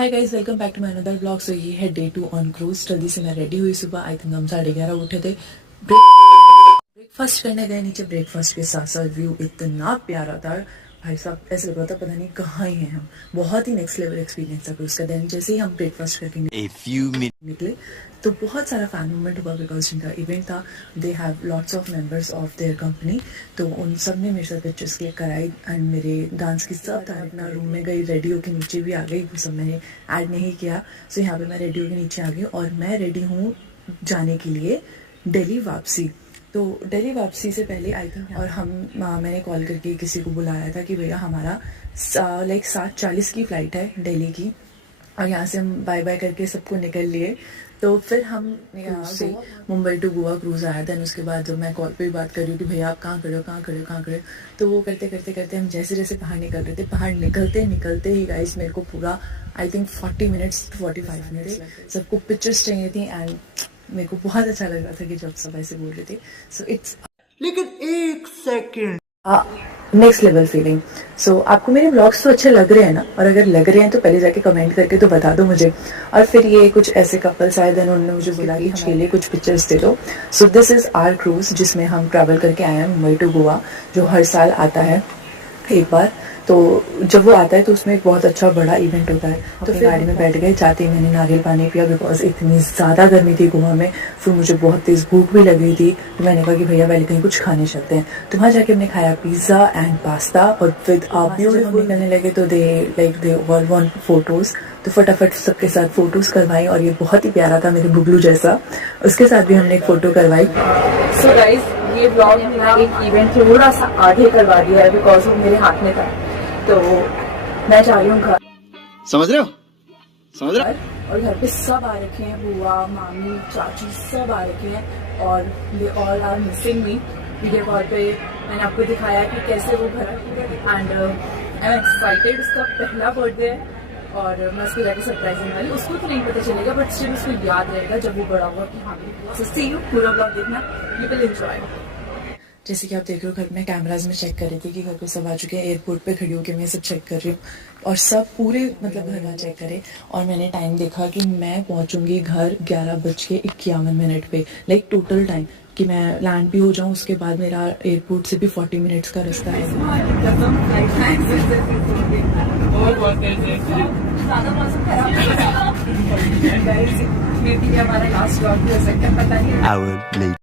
Hi guys, welcome back to my another blog. So ये है day 2 on cruise. जल्दी से मैं रेडी हुई। सुबह आई थिंक हम 11:30 उठे थे। ब्रेकफास्ट करने गए नीचे। ब्रेकफास्ट के साथ साथ व्यू इतना प्यारा था भाई साहब, ऐसे लग रहा था पता नहीं कहाँ ही हैं हम। बहुत ही नेक्स्ट लेवल एक्सपीरियंस था क्रूज का। देन जैसे ही हम ब्रेकफास्ट करके निकले तो बहुत सारा फैन मूवमेंट हुआ बिकॉज जिनका इवेंट था they have lots of members of their company. तो उन सब ने मेरे साथ पिक्चर्स क्लिक कराई एंड मेरे डांस की सब था। अपना रूम में गई, रेडियो के नीचे भी आ गई। वो सब मैंने ऐड नहीं किया। सो यहाँ पे मैं रेडियो के नीचे आ गई और मैं रेडी हूँ जाने के लिए दिल्ली वापसी। तो दिल्ली वापसी से पहले आई थिंक और मैंने कॉल करके किसी को बुलाया था कि भैया हमारा लाइक 7:40 की फ़्लाइट है दिल्ली की, और यहाँ से हम बाय बाय करके सबको निकल लिए। तो फिर हम यहाँ से मुंबई टू गोवा क्रूज़ आया। दैन उसके बाद जब मैं कॉल पे भी बात कर रही हूँ कि भैया आप कहाँ खड़े हो, कहाँ खड़े हो, कहाँ खड़े हो, तो वो करते करते करते हम जैसे जैसे बाहर निकल रहे थे, बाहर निकलते निकलते ही गाइस मेरे को पूरा आई थिंक 40 मिनट्स 45 मिनट्स सबको पिक्चर्स चाहिए थी। एंड मेरे को बहुत अच्छा लग रहा था कि जब सब ऐसे बोल रहे थे। सो इट्स लेकिन एक सेकंड नेक्स्ट लेवल फीलिंग। सो आपको मेरे ब्लॉग्स तो अच्छे लग रहे हैं ना? और अगर लग रहे हैं तो पहले जाके कमेंट करके तो बता दो मुझे। और फिर ये कुछ ऐसे कपल्स आए, देन उन्होंने मुझे बोला कि हमारे लिए कुछ पिक्चर्स दे दो। So this is our cruise जिसमें हम ट्रैवल करके आए हैं मुंबई टू गोवा, जो हर साल आता है एक बार। तो जब वो आता है तो उसमें एक बहुत अच्छा बड़ा इवेंट होता है। तो फिर गाड़ी में बैठ गए, जाते ही मैंने नारियल पानी पिया बिकॉज इतनी ज़्यादा गर्मी थी गोवा में। फिर मुझे बहुत तेज़ भूख भी लगी थी, तो मैंने कहा कि भैया पहले कहीं कुछ खाने चलते हैं। तो वहाँ जाके हमने खाया पिज़्ज़ा एंड पास्ता। और विद ब्यूटीफुल निकलने लगे तो दे ऑल वांट फोटोज़। तो फटाफट सबके साथ फ़ोटोज़ करवाई और ये बहुत ही प्यारा था मेरे बुगलू जैसा, उसके साथ भी हमने एक फ़ोटो करवाई। सो गाइज ये ब्लॉग मेरा एक इवेंट थोड़ा सा आगे करवा दिया है बिकॉज वो मेरे हाथ में था। तो मैं जा रही हूँ घर, समझ रहे हो? और घर पे सब आ रखे हैं, बुआ, मामी, चाची सब आ रखे हैं और they all are missing me. Video call पे मैंने आपको दिखाया कि कैसे वो घर एंड आई एम एक्साइटेड। उसका पहला बर्थडे है और मैं उसको जाके सरप्राइज देने वाली। उसको तो नहीं पता चलेगा बट स्टिल उसको याद रहेगा जब वो बड़ा होगा कि हाँ। सो सी यू, पूरा ब्लॉग देखना, यू विल एंजॉय। जैसे कि आप देख रहे हो घर में कैमराज में चेक कर रही थी कि घर पे सब आ चुके हैं। एयरपोर्ट पे खड़ी होकर मैं सब चेक कर रही हूँ और सब पूरे मतलब घर में चेक करे। और मैंने टाइम देखा कि मैं पहुंचूंगी घर 11:51 पे, लाइक टोटल टाइम कि मैं लैंड भी हो जाऊं। उसके बाद मेरा एयरपोर्ट से भी 40 मिनट्स का रास्ता है। हमारा लास्ट व्लॉग भी हो सकता है, पता नहीं।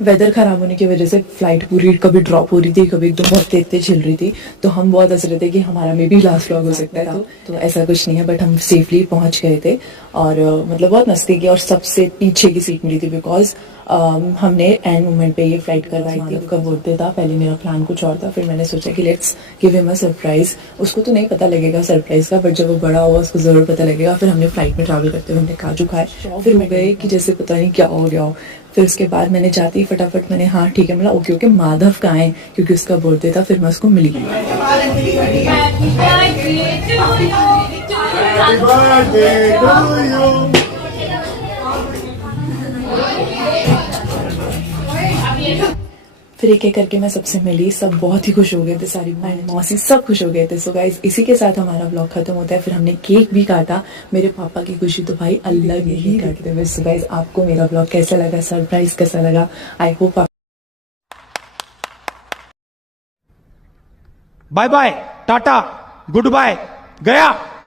वेदर खराब होने की वजह से फ्लाइट पूरी कभी ड्रॉप हो रही थी, कभी एकदम बहुत तेज चल रही थी। तो हम बहुत हंस रहे थे कि हमारा में भी लास्ट व्लॉग हो सकता है। तो ऐसा कुछ नहीं है बट हम सेफली पहुंच गए थे और मतलब बहुत मस्ती की। और सबसे पीछे की सीट मिली थी बिकॉज हमने एंड मोमेंट पे ये फ्लाइट करवाई थी। कब बोलते था, पहले मेरा प्लान कुछ और था, फिर मैंने सोचा कि let's give him a surprise. उसको तो नहीं पता लगेगा सरप्राइज का, बट जब वो बड़ा होगा उसको जरूर पता लगेगा। फिर हमने फ्लाइट में ट्रैवल करते हुए हमने काजू खाए, फिर हो गए कि जैसे पता नहीं क्या हो गया हो। फिर उसके बाद मैंने जाते ही फटाफट मैंने हाँ ठीक है, मतलब ओके माधव कहाँ है, क्योंकि उसका बर्थडे था। फिर मैं उसको मिली। फिर एक एक करके मैं सबसे मिली, सब बहुत ही खुश हो गए थे, सारी मौसी सब खुश हो गए थे। सो गाइस इसी के साथ हमारा ब्लॉग खत्म होता है। फिर हमने केक भी काटा। मेरे पापा की खुशी तो भाई अलग ही करते हुए। सो गाइस आपको मेरा ब्लॉग कैसा लगा, सरप्राइज कैसा लगा, आई होप आप bye bye, tata, goodbye, गया।